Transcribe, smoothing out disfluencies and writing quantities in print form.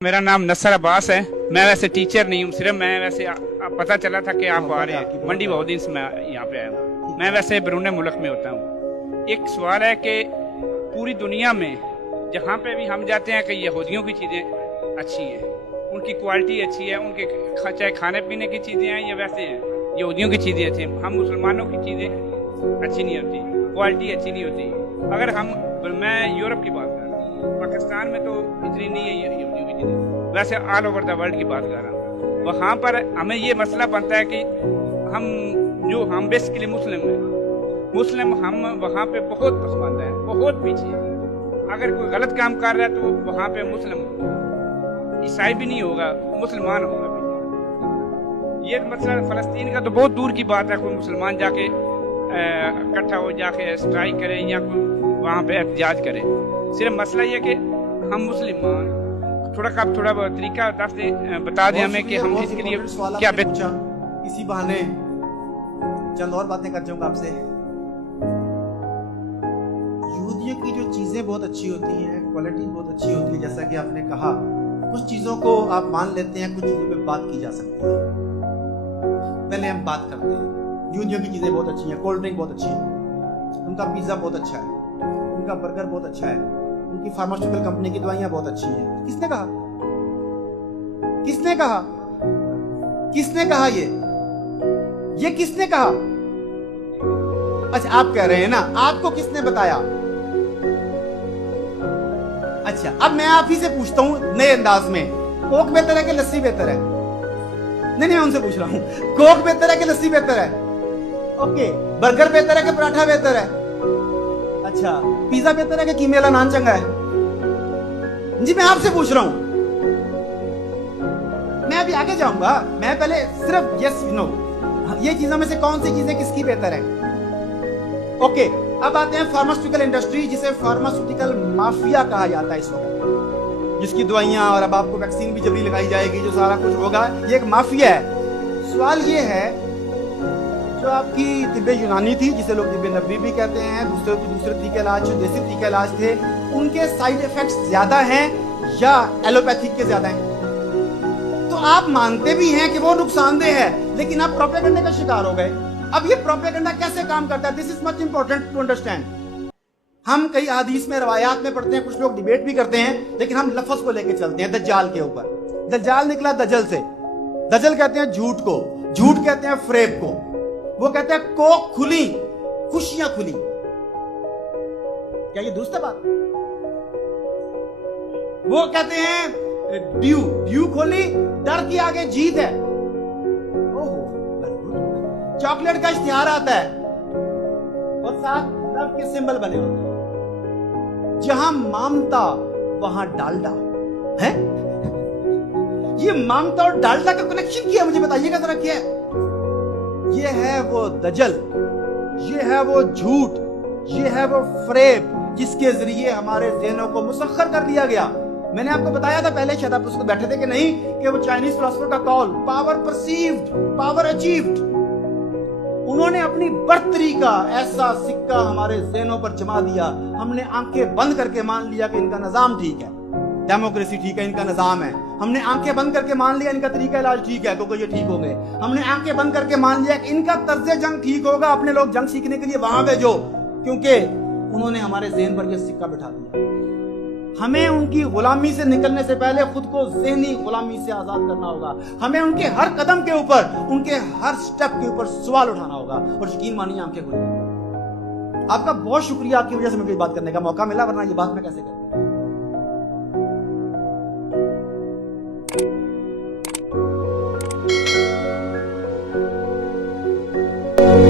मेरा नाम नसर अब्बास है। मैं वैसे टीचर नहीं हूँ, सिर्फ मैं वैसे पता चला था कि आप आ रहे हैं, मंडी बहुत दिन से मैं यहाँ पे आया हूँ। मैं वैसे बैरून मुल्क में होता हूँ। एक सवाल है कि पूरी दुनिया में जहाँ पे भी हम जाते हैं कि यहूदियों की चीज़ें अच्छी हैं, उनकी क्वालिटी अच्छी है, उनके चाहे खाने पीने की चीज़ें हैं या वैसे हैं, यहूदियों की चीज़ें अच्छी हैं। हम मुसलमानों की चीज़ें अच्छी नहीं होती, क्वालिटी अच्छी नहीं होती। अगर मैं यूरोप की बात कर रहा हूँ, पाकिस्तान में तो इतनी नहीं है यहूदियों की चीज़ें, वैसे ऑल ओवर द वर्ल्ड की बात कर रहा हूँ। वहाँ पर हमें ये मसला बनता है कि हम बेसिकली मुस्लिम हम वहाँ पे बहुत पसमानदा है, बहुत पीछे है। अगर कोई गलत काम कर रहा है तो वहाँ पे मुस्लिम ईसाई भी नहीं होगा, मुसलमान होगा भी। ये मसला फ़लस्तीन का तो बहुत दूर की बात है, कोई मुसलमान जाके इकट्ठा हो जाके स्ट्राइक करे या कोई वहाँ पे एहतजाज करे। सिर्फ मसला ये कि हम मुसलमान थोड़ा तरीका बता दें हमें कि हम इसके लिए क्या पूछा। इसी बहाने चंद और बातें कर जाऊंगा आपसे। यहूदियों की जो चीजें बहुत अच्छी होती हैं, क्वालिटी बहुत अच्छी होती है, जैसा कि आपने कहा, कुछ चीजों को आप मान लेते हैं, कुछ चीजों पे बात की जा सकती है। पहले हम बात करते हैं, यहूदियों की चीजें बहुत अच्छी हैं, कोल्ड ड्रिंक बहुत अच्छी है, उनका पिज्जा बहुत अच्छा है, उनका बर्गर बहुत अच्छा है, उनकी फार्मास्यूटिकल कंपनी की दवाइयां बहुत अच्छी हैं। किसने कहा? किसने कहा? किसने कहा? ये किसने कहा? अच्छा, आप कह रहे हैं ना, आपको किसने बताया? अच्छा, अब मैं आप ही से पूछता हूं नए अंदाज में, कोक बेहतर है कि लस्सी बेहतर है? नहीं, मैं उनसे पूछ रहा हूं, कोक बेहतर है कि लस्सी बेहतर है? ओके, बर्गर बेहतर है कि पराठा बेहतर है? अच्छा, पिज्जा बेहतर है कि कीमे वाला नान चंगा है? जी, मैं आपसे पूछ रहा हूं। मैं अभी आगे जाऊंगा, मैं पहले सिर्फ यस नो, ये चीजों में से कौन सी चीजें किसकी बेहतर है? ओके, अब आते हैं फार्मास्यूटिकल इंडस्ट्री, जिसे फार्मास्यूटिकल माफिया कहा जाता है इस वक्त, जिसकी दवाइयां और अब आपको वैक्सीन भी जबरी लगाई जाएगी, जो सारा कुछ होगा, ये एक माफिया है। सवाल ये है, जो आपकी तिब्बे यूनानी थी, जिसे लोग तिब्बे नबवी भी कहते हैं, दूसरे तरीके इलाज, जो देसी तरीके इलाज थे, उनके साइड इफेक्ट्स ज्यादा हैं या एलोपैथिक के ज्यादा हैं? तो आप मानते भी हैं कि वो नुकसानदेह है, लेकिन आप प्रोपेगेंडा का शिकार हो गए। अब ये प्रोपेगेंडा कैसे काम करता है? This is much important to understand. हम कई हदीस में, रवायात में पढ़ते हैं, कुछ लोग डिबेट भी करते हैं, लेकिन हम लफ्ज को लेकर चलते हैं दज्जाल के ऊपर। दज्जाल निकला दजल से। दजल कहते हैं झूठ को, झूठ कहते हैं फ्रेब को। वो कहते हैं कोक खुली, खुशियां खुली। क्या ये दुरुस्त है बात? वो कहते हैं ड्यू खोली, डर की आगे जीत है। ओहो, चॉकलेट का इश्तिहार आता है और साथ लव के सिंबल बने होते हैं। जहां ममता वहां डालडा है। ये ममता और डालडा का कनेक्शन क्या है, मुझे बताइएगा जरा क्या है? ये है वो दजल, ये है वो झूठ, ये है वो फ्रेब, जिसके जरिए हमारे ज़हनों को मुसख्खर कर लिया गया। मैंने आपको बताया था पहले, शायद आप उसको बैठे थे कि नहीं, कि वो चाइनीज फिलोसोफर का call, power perceived, power achieved. उन्होंने अपनी बर्तरी का ऐसा सिक्का हमारे ज़हनों पर जमा दिया, हमने आंखें बंद करके मान लिया कि इनका निजाम ठीक है, डेमोक्रेसी ठीक है, इनका निजाम है। हमने आंखें बंद करके मान लिया इनका तरीका इलाज ठीक है, क्योंकि ये ठीक हो गए। हमने आंखें बंद करके मान लिया कि इनका तर्ज जंग ठीक होगा, अपने लोग जंग सीखने के लिए वहां भेजो, क्योंकि उन्होंने हमारे ज़हन पर यह सिक्का बिठा दिया। हमें उनकी गुलामी से निकलने से पहले खुद को ज़हनी गुलामी से आजाद करना होगा। हमें उनके हर कदम के ऊपर, उनके हर स्टेप के ऊपर सवाल उठाना होगा, और यकीन मानिए आंखें खुली। आपका बहुत शुक्रिया, आपकी वजह से मुझे बात करने का मौका मिला, वरना ये बात मैं कैसे करता। you